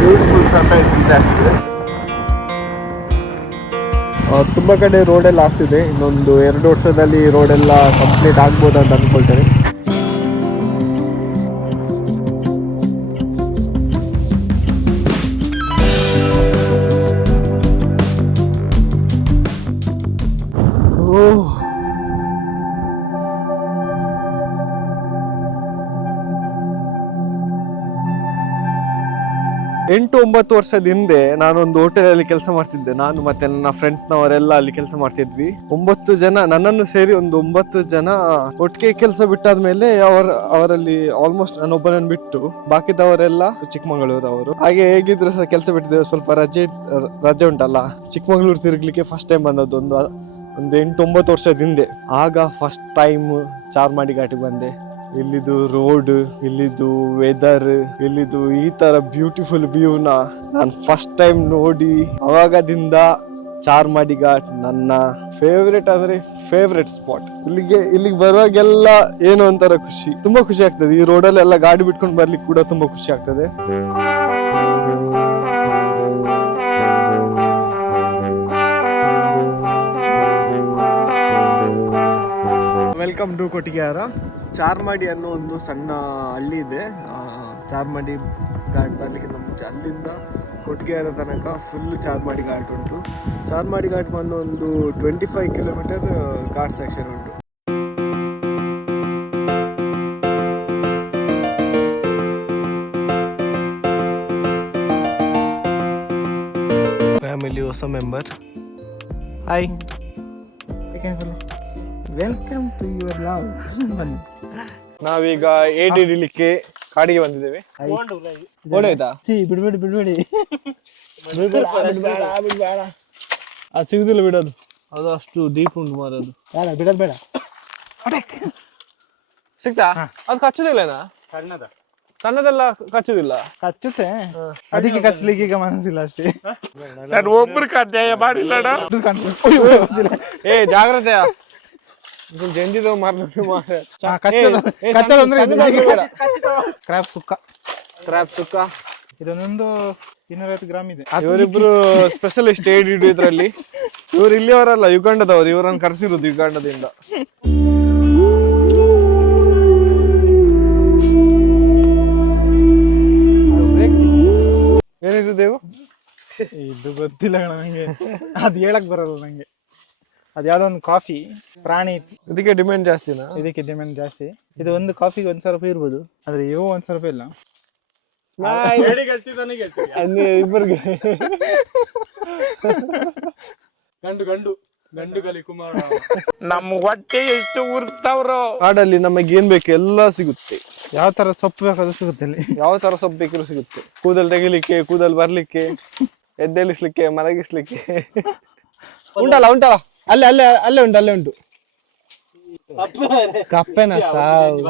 Beautiful Sunrise ಆಗ್ತಿದೆ. ತುಂಬ ಕಡೆ ರೋಡೆಲ್ಲ ಆಗ್ತಿದೆ. ಇನ್ನೊಂದು 2 ವರ್ಷದಲ್ಲಿ ರೋಡೆಲ್ಲ ಕಂಪ್ಲೀಟ್ ಆಗ್ಬೋದು ಅಂತ ಅಂದ್ಕೊಳ್ತೇನೆ. ಓಹ್, 8-9 ವರ್ಷದ ಹಿಂದೆ ನಾನೊಂದು ಹೋಟೆಲಲ್ಲಿ ಕೆಲಸ ಮಾಡ್ತಿದ್ದೆ. ನಾನು ಮತ್ತೆ ನನ್ನ ಫ್ರೆಂಡ್ಸ್ನವರೆಲ್ಲ ಅಲ್ಲಿ ಕೆಲಸ ಮಾಡ್ತಿದ್ವಿ. 9 ಜನ, ನನ್ನನ್ನು ಸೇರಿ ಒಂದು 9 ಜನ ಒಟ್ಟಿಗೆ ಕೆಲಸ ಬಿಟ್ಟಾದ್ಮೇಲೆ ಅವರಲ್ಲಿ ಆಲ್ಮೋಸ್ಟ್ ನಾನೊಬ್ಬನನ್ನು ಬಿಟ್ಟು ಬಾಕಿದವರೆಲ್ಲ ಚಿಕ್ಕಮಗಳೂರು ಅವರು. ಹಾಗೆ ಹೇಗಿದ್ರು ಸಹ ಕೆಲಸ ಬಿಟ್ಟಿದ್ದೇವೆ. ಸ್ವಲ್ಪ ರಜೆ ಉಂಟಲ್ಲ, ಚಿಕ್ಕಮಗಳೂರು ತಿರುಗ್ಲಿಕ್ಕೆ ಫಸ್ಟ್ ಟೈಮ್ ಬಂದದ್ದು ಒಂದು 8-9 ವರ್ಷದ ಹಿಂದೆ. ಆಗ ಫಸ್ಟ್ ಟೈಮ್ ಚಾರ್ಮಾಡಿ ಘಾಟಿಗೆ ಬಂದೆ. ಇಲ್ಲಿದು ರೋಡ್, ಇಲ್ಲಿದು ವೆದರ್, ಇಲ್ಲಿದು ಈ ತರ ಬ್ಯೂಟಿಫುಲ್ ವ್ಯೂನ ನಾನು ಫಸ್ಟ್ ಟೈಮ್ ನೋಡಿ ಅವಾಗದಿಂದ ಚಾರ್ಮಾಡಿ ಘಾಟ್ ನನ್ನ ಫೇವ್ರೆಟ್ ಅಂದ್ರೆ ಫೇವ್ರೆಟ್ ಸ್ಪಾಟ್. ಇಲ್ಲಿಗೆ ಬರುವಾಗೆಲ್ಲ ಏನೋ ಒಂಥರ ಖುಷಿ, ತುಂಬಾ ಖುಷಿ ಆಗ್ತದೆ. ಈ ರೋಡಲ್ಲಿ ಎಲ್ಲ ಗಾಡಿ ಬಿಟ್ಕೊಂಡು ಬರ್ಲಿಕ್ಕೆ ಕೂಡ ತುಂಬಾ ಖುಷಿ ಆಗ್ತದೆ. Welcome to Kottigehara. ಚಾರ್ಮಾಡಿ ಅನ್ನೋ ಒಂದು ಸಣ್ಣ ಹಳ್ಳಿ ಇದೆ. ಚಾರ್ಮಾಡಿ ಘಾಟ್ ಬರಲಿಕ್ಕೆ ಮುಂಚೆ ಅಲ್ಲಿಂದ ಕೊಟ್ಟಿಗೆಹಾರ ತನಕ ಫುಲ್ ಚಾರ್ಮಾಡಿ ಘಾಟ್ ಉಂಟು. ಚಾರ್ಮಾಡಿ ಘಾಟ್ ಬಂದು ಒಂದು 25 ಕಿಲೋಮೀಟರ್ ಘಾಟ್ ಸೆಕ್ಷನ್ ಉಂಟು. ಫ್ಯಾಮಿಲಿ ಹೊಸ member. Hi, welcome to your love. ನಾವೀಗ ಏಡಿ ಹಿಡಿಲಿಕ್ಕೆ ಕಾಡಿಗೆ ಬಂದಿದ್ದೇವೆ. ಓಡಾಯ್ತಾ? ಬಿಡ್ಬೇಡಿ ಅದು ಸಿಗುದಿಲ್ಲ ಬಿಡೋದು, ಅದು ಅಷ್ಟು ಡೀಪ್ ಉಂಟು ಮಾರೋದು. ಬಿಡೋದು ಬೇಡ. ಸಿಗ್ತಾ? ಅದು ಕಚ್ಚುದಿಲ್ಲನಾ? ಸಣ್ಣದೆಲ್ಲ ಕಚ್ಚುದಿಲ್ಲ. ಕಚ್ಚುತ್ತೆ, ಅದಕ್ಕೆ ಕಚ್ಚಲಿಕ್ಕೆ ಈಗ ಮನಸ್ಸಿಲ್ಲ ಅಷ್ಟೇ. ನಾನು ಒಬ್ಬರು ಅಧ್ಯಾಯ ಮಾಡಿಲ್ಲ. ಏ ಜಾಗ್ರತೆಯ ಜಂಜಿದ ಕ್ರಾಪ್ ಸುಕ್ಕ. ಇದೊಂದು 250 ಗ್ರಾಮ್ ಇದೆ. ಇವರಿಬ್ರು ಸ್ಪೆಷಲಿಸ್ಟ್ ಏಡಿ ಹಿಡಿಯೋದ್ರಲ್ಲಿ. ಇವ್ರು ಇಲ್ಲಿಯವರಲ್ಲ, ಯುಗಾಂಡದವರು. ಇವರನ್ನು ಕರೆಸಿರೋದು ಯುಗಾಂಡದಿಂದ. ಏನಿದು ದೇವು? ಇದು ಗೊತ್ತಿಲ್ಲ ನಂಗೆ, ಅದು ಹೇಳಕ್ ಬರಲ್ಲ ನಂಗೆ. ಅದು ಯಾವ್ದೋ ಒಂದು ಕಾಫಿ ಪ್ರಾಣಿ, ಇದಕ್ಕೆ ಡಿಮ್ಯಾಂಡ್ ಜಾಸ್ತಿನಾ? ಇದಕ್ಕೆ ಡಿಮ್ಯಾಂಡ್ ಜಾಸ್ತಿ. ಇದು ಒಂದು ಕಾಫಿಗೆ 1,000 ರೂಪಾಯಿ ಇರ್ಬೋದು, ಆದ್ರೆ ಇವು 1,000 ರೂಪಾಯಿ ಇಲ್ಲ. ಇಬ್ಬರಿಗೆ ಗಂಡು ಕಲಿ ಕುಮಾರ. ನಮ್ಮ ಹೊಟ್ಟೆ ಎಷ್ಟು ಉರ್ಸ್ತಾವ್ರೋ. ಕಾಡಲ್ಲಿ ನಮಗೆ ಏನ್ ಬೇಕು ಎಲ್ಲ ಸಿಗುತ್ತೆ. ಯಾವ ತರ ಸೊಪ್ಪು ಬೇಕಾದ್ರೂ ಸಿಗುತ್ತೆ ಇಲ್ಲಿ. ಯಾವ ತರ ಸೊಪ್ಪು ಬೇಕಿದ್ರು ಸಿಗುತ್ತೆ. ಕೂದಲು ತೆಗಿಲಿಕ್ಕೆ, ಕೂದಲು ಬರ್ಲಿಕ್ಕೆ, ಎದ್ದೇಳಿಸ್ಲಿಕ್ಕೆ, ಮಲಗಿಸ್ಲಿಕ್ಕೆ. ಉಂಟಲ್ಲ ಅಲ್ಲೇ ಉಂಟು. ಕಪ್ಪೆನ ಸಾವು.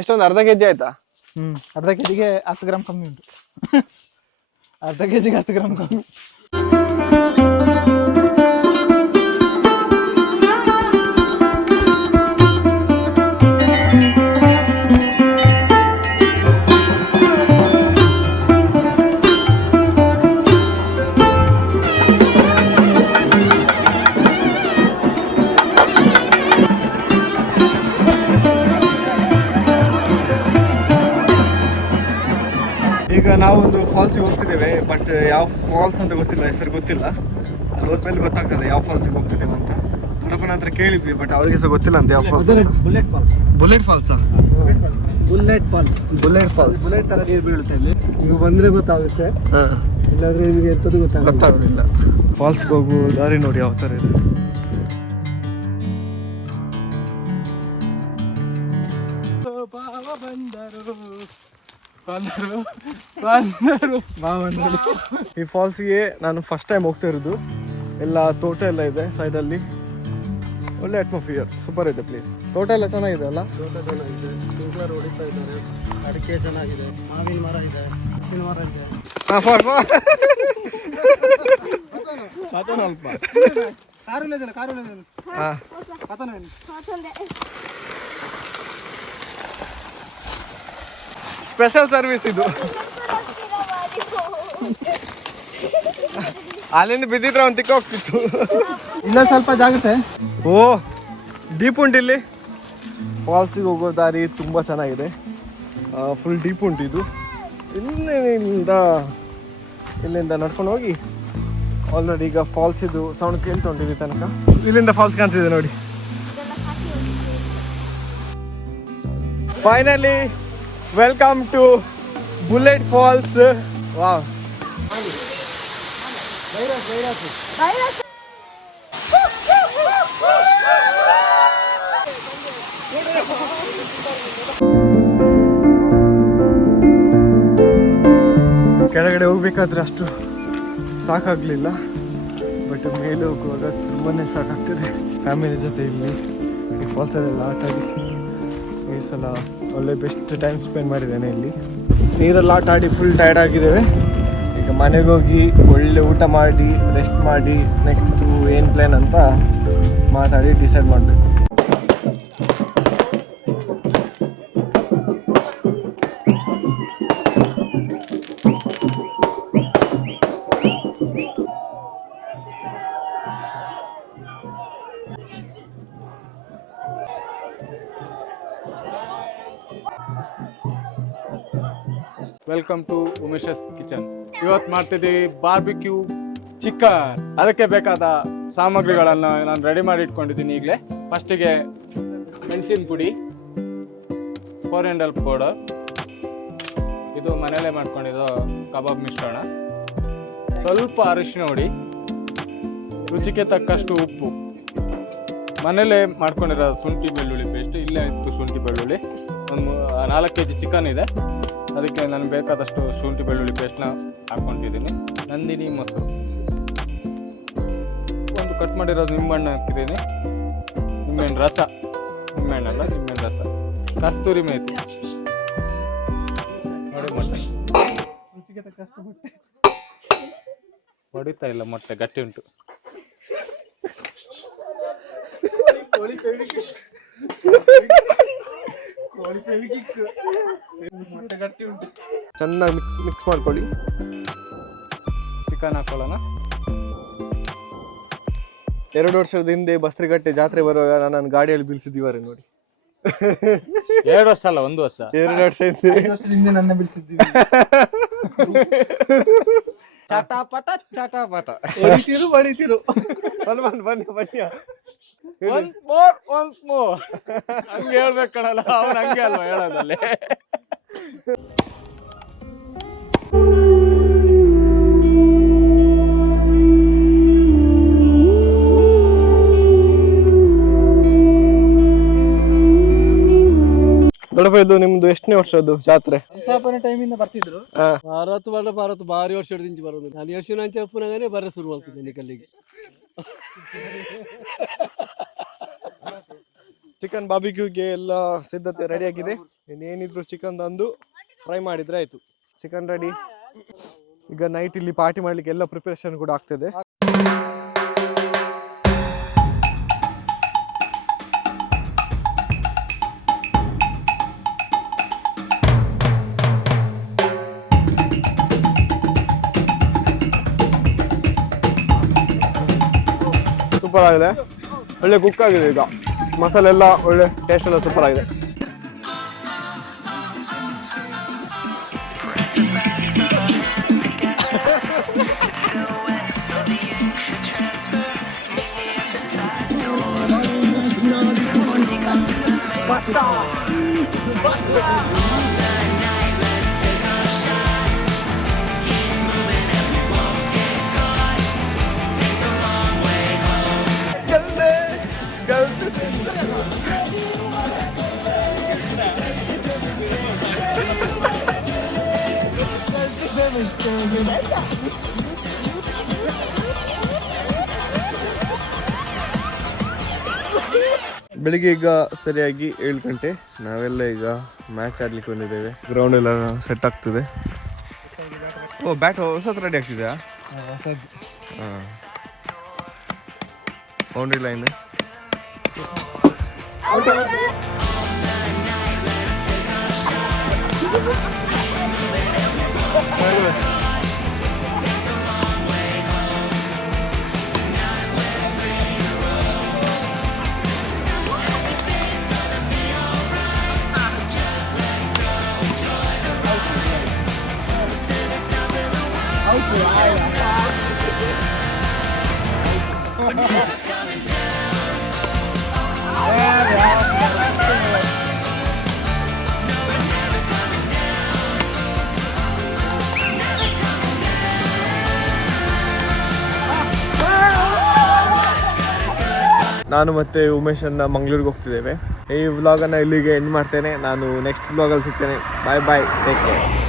ಎಷ್ಟೊಂದು ಅರ್ಧ ಕೆಜಿ ಆಯ್ತಾ? ಅರ್ಧ ಕೆಜಿಗೆ 10 ಗ್ರಾಮ್ ಕಮ್ಮಿ ಉಂಟು. ಅರ್ಧ ಕೆಜಿಗೆ 10 ಗ್ರಾಮ್ ಕಮ್ಮಿ. ಈಗ ನಾವೊಂದು ಫಾಲ್ಸಿಗೆ ಹೋಗ್ತಿದ್ದೇವೆ. ಬಟ್ ಯಾವ ಫಾಲ್ಸ್ ಅಂತ ಗೊತ್ತಿಲ್ಲ, ಹೆಸರು ಗೊತ್ತಿಲ್ಲ. ಅಲ್ಲಿ ಹೋದ್ಮೇಲೆ ಗೊತ್ತಾಗ್ತದೆ ಯಾವ ಫಾಲ್ಸಿಗೆ ಹೋಗ್ತಿದ್ದೇವೆ ಅಂತ. ದೊಡ್ಡಪ್ಪನ ಹತ್ರ ಕೇಳಿದ್ವಿ, ಬಟ್ ಅವ್ರಿಗೆ ಸಹ ಗೊತ್ತಿಲ್ಲ ಅಂತ ಯಾವ ಫಾಲ್ಸ್. Bullet falls. ಬುಲೆಟ್ ಫಾಲ್ಸಾ? ಬುಲೆಟ್ ತರ ನೀರು ಬೀಳುತ್ತೆ ಇಲ್ಲಿ. ನೀವು ಬಂದ್ರೆ ಗೊತ್ತಾಗುತ್ತೆ, ಇಲ್ಲಾಂದ್ರೆ ನಿಮಗೆ ಎಂತದ್ದು ಗೊತ್ತಾಗೋದಿಲ್ಲ. ಫಾಲ್ಸ್ಗೆ ಹೋಗು ದಾರಿ ನೋಡಿ ಯಾವ ತರ ಇದೆ. ಈ ಫಾಲ್ಸ್ಗೆ ನಾನು ಫಸ್ಟ್ ಟೈಮ್ ಹೋಗ್ತಾ ಇರೋದು. ಎಲ್ಲ ತೋಟ ಎಲ್ಲ ಇದೆ ಸೈಡಲ್ಲಿ, ಒಳ್ಳೆ ಅಟ್ಮಾಸ್ಫಿಯರ್, ಸೂಪರ್ ಇದೆ ಪ್ಲೇಸ್. ತೋಟ ಎಲ್ಲ ಚೆನ್ನಾಗಿದೆ ಅಲ್ಲ? ತೋಟ ಚೆನ್ನಾಗಿದೆ, ತೂಗಾರು ಹೊಡಿತಾ ಇದ್ದಾರೆ, ಅಡಿಕೆ ಚೆನ್ನಾಗಿದೆ, ಮಾವಿನ ಮರ ಇದೆ, ಹಸಿನ ಮರ ಇದೆ. ಸ್ಪೆಷಲ್ ಸರ್ವಿಸ್ ಇದು. ಅಲ್ಲಿಂದ ಬಿದ್ದಿದ್ರೆ ಅವ್ನು ತಿಕ್ಕ ಹೋಗ್ತಿತ್ತು. ಇಲ್ಲ ಸ್ವಲ್ಪ ಜಾಗುತ್ತೆ. ಓ ಡೀಪ್ ಉಂಟು ಇಲ್ಲಿ. ಫಾಲ್ಸಿಗೆ ಹೋಗೋ ದಾರಿ ತುಂಬ ಚೆನ್ನಾಗಿದೆ. ಫುಲ್ ಡೀಪ್ ಉಂಟು ಇದು. ಇಲ್ಲಿಂದ ನಡ್ಕೊಂಡು ಹೋಗಿ ಆಲ್ರೆಡಿ ಈಗ ಫಾಲ್ಸ್ ಇದು ಸೌಂಡ್ ಕೇಳ್ತಾ ಉಂಟು ಇಲ್ಲಿ ತನಕ. ಇಲ್ಲಿಂದ ಫಾಲ್ಸ್ ಕಾಣ್ತಿದೆ ನೋಡಿ. Finally welcome to Bullet Falls. Wow. ಕೆಳಗಡೆ ಹೋಗ್ಬೇಕಾದ್ರೆ ಅಷ್ಟು ಸಾಕಾಗಲಿಲ್ಲ, ಬಟ್ ಮೇಲೆ ಹೋಗುವಾಗ ತುಂಬಾ ಸಾಕಾಗ್ತದೆ. ಫ್ಯಾಮಿಲಿ ಜೊತೆ ಇಲ್ಲಿ ಈ ಫಾಲ್ಸಲ್ಲೆಲ್ಲ ಆಟ ಆಡಿ ಈ ಸಲ ಒಳ್ಳೆ ಬೆಸ್ಟ್ ಟೈಮ್ ಸ್ಪೆಂಡ್ ಮಾಡಿದ್ದೇನೆ ಇಲ್ಲಿ. ನೀರಲ್ಲಿ ಆಟ ಆಡಿ ಫುಲ್ ಟೈರ್ಡ್ ಆಗಿದ್ದೇವೆ. ಈಗ ಮನೆಗೆ ಹೋಗಿ ಒಳ್ಳೆ ಊಟ ಮಾಡಿ ರೆಸ್ಟ್ ಮಾಡಿ ನೆಕ್ಸ್ಟು ಏನು ಪ್ಲ್ಯಾನ್ ಅಂತ ಮಾತಾಡಿ ಡಿಸೈಡ್ ಮಾಡಬೇಕು. Welcome to Umesh's kitchen. ಇವತ್ತು ಮಾಡ್ತಿದ್ದೀವಿ ಬಾರ್ಬಿಕ್ಯೂ ಚಿಕನ್. ಅದಕ್ಕೆ ಬೇಕಾದ ಸಾಮಗ್ರಿಗಳನ್ನು ನಾನು ರೆಡಿ ಮಾಡಿ ಇಟ್ಕೊಂಡಿದ್ದೀನಿ ಈಗಲೇ. ಫಸ್ಟಿಗೆ ಮೆಣಸಿನ ಪುಡಿ, ಕೊರಿಯಂಡರ್ ಪೌಡರ್, ಇದು ಮನೆಯಲ್ಲೇ ಮಾಡ್ಕೊಂಡಿರೋ ಕಬಾಬ್ ಮಿಶ್ರಣ, ಸ್ವಲ್ಪ ಅರಿಶಿನ ಹುಡಿ, ರುಚಿಗೆ ತಕ್ಕಷ್ಟು ಉಪ್ಪು, ಮನೇಲೇ ಮಾಡ್ಕೊಂಡಿರೋ ಶುಂಠಿ ಬೆಳ್ಳುಳ್ಳಿ ಪೇಸ್ಟ್. ಇಲ್ಲೇ ಇತ್ತು ಶುಂಠಿ ಬೆಳ್ಳುಳ್ಳಿ. ಒಂದು 4 kg ಚಿಕನ್ ಇದೆ, ಅದಕ್ಕೆ ನಾನು ಬೇಕಾದಷ್ಟು ಶುಂಠಿ ಬೆಳ್ಳುಳ್ಳಿ ಪೇಸ್ಟ್ನ ಹಾಕ್ಕೊಂಡಿದ್ದೀನಿ. ನಂದಿನಿ ಮೊಸರು, ಒಂದು ಕಟ್ ಮಾಡಿರೋದು ನಿಂಬೆಹಣ್ಣು ಹಾಕಿದ್ದೀನಿ, ನಿಂಬೆಹಣ್ಣು ರಸ, ನಿಂಬೆಹಣ್ಣಲ್ಲ ನಿಂಬೆಹಣ್ಣು ರಸ, ಕಸ್ತೂರಿ ಮೇಥಿ ನೋಡಿ, ಮೊಟ್ಟೆ ಹೊಡಿತಾ ಇಲ್ಲ, ಮೊಟ್ಟೆ ಗಟ್ಟಿ ಉಂಟು. ಚೆನ್ನಾಗಿ ಮಿಕ್ಸ್ ಮಾಡ್ಕೊಳ್ಳಿ. ಚಿಕನ್ ಹಾಕೊಳ್ಳೋಣ. 2 ವರ್ಷದ ಹಿಂದೆ ಬಸ್ರಿಗಟ್ಟೆ ಜಾತ್ರೆ ಬರುವಾಗ ನಾನು ಗಾಡಿಯಲ್ಲಿ ಬೀಳ್ಸಿದ್ದೀವಾರೆ ನೋಡಿ. 2 ವರ್ಷ ಅಲ್ಲ, 1 ವರ್ಷ. 2 ವರ್ಷ ಹಿಂದೆ ನನ್ನ ಬಿಡಿಸಿದ್ದೀವಿ. ಚಟಾಪಟ ಚಟಾಪಟ ಬಡಿತಿರು. ಬನ್ನಿ ಒನ್ಸ್ ಮೋರ್ ಹಂಗೆ ಹೇಳ್ಬೇಕು ಕಣಲ್ಲ, ಅವ್ನು ಹಂಗೆ ಅಲ್ವಾ ಹೇಳೋದಲ್ಲಿ. ದೊಡ್ಡಪ್ಪ, ಇದು ನಿಮ್ದು ಎಷ್ಟನೇ ವರ್ಷದ್ದು ಜಾತ್ರೆ? ಟೈಮಿಂದ ಬರ್ತಿದ್ರು. ಭಾರತ ಭಾರಿ ವರ್ಷ ದಿಂಚಿ ಬರೋದು. ನಾನು ಎಷ್ಟು ನಂಚೆ ಅಪ್ಪನಾಗನೇ ಬರ ಶುರು ಆಗ್ತಿದ್ದೆ ಕಲ್ಲಿಗೆ. ಚಿಕನ್ ಬಾರ್ಬಿಕ್ಯೂಗೆ ಎಲ್ಲ ಸಿದ್ಧತೆ ರೆಡಿ ಆಗಿದೆ. ಇನ್ನೇನಿದ್ರು ಚಿಕನ್ ತಂದು ಫ್ರೈ ಮಾಡಿದ್ರೆ ಆಯ್ತು. Chicken ready. ಈಗ ನೈಟ್ ಇಲ್ಲಿ ಪಾರ್ಟಿ ಮಾಡ್ಲಿಕ್ಕೆ ಎಲ್ಲ ಪ್ರಿಪರೇಷನ್ ಕೂಡ ಆಗ್ತದೆ. ಸೂಪರ್ ಆಗಿದೆ, ಒಳ್ಳೆ ಕುಕ್ ಆಗಿದೆ. ಈಗ ಮಸಾಲೆ ಎಲ್ಲ ಒಳ್ಳೆ ಟೇಸ್ಟ್ ಎಲ್ಲ ಸೂಪರ್ ಆಗಿದೆ. ಬೆಳಿಗ್ಗೆ ಈಗ ಸರಿಯಾಗಿ 7 ಗಂಟೆ. ನಾವೆಲ್ಲ ಈಗ ಮ್ಯಾಚ್ ಆಡ್ಲಿಕ್ಕೆ ಬಂದಿದ್ದೇವೆ. ಗ್ರೌಂಡ್ ಎಲ್ಲ ಸೆಟ್ ಆಗ್ತದೆ. ಓ, ಬ್ಯಾಟ್ ಹೊಸದು ರೆಡಿ ಆಗ್ತಿದೆಯಾ? ಹಾಂ, ಬೌಂಡ್ರಿ ಲೈನ್. ನಾನು ಮತ್ತೆ ಉಮೇಶ್ ಅನ್ನ ಮಂಗಳೂರಿಗೆ ಹೋಗ್ತಿದ್ದೇವೆ. ಈ ವ್ಲಾಗನ್ನು ಇಲ್ಲಿಗೆ ಎಂಡ್ ಮಾಡ್ತೇನೆ. ನಾನು ನೆಕ್ಸ್ಟ್ ವ್ಲಾಗಲ್ಲಿ ಸಿಗ್ತೇನೆ. ಬಾಯ್ ಬಾಯ್, ಟೇಕ್ ಕೇರ್.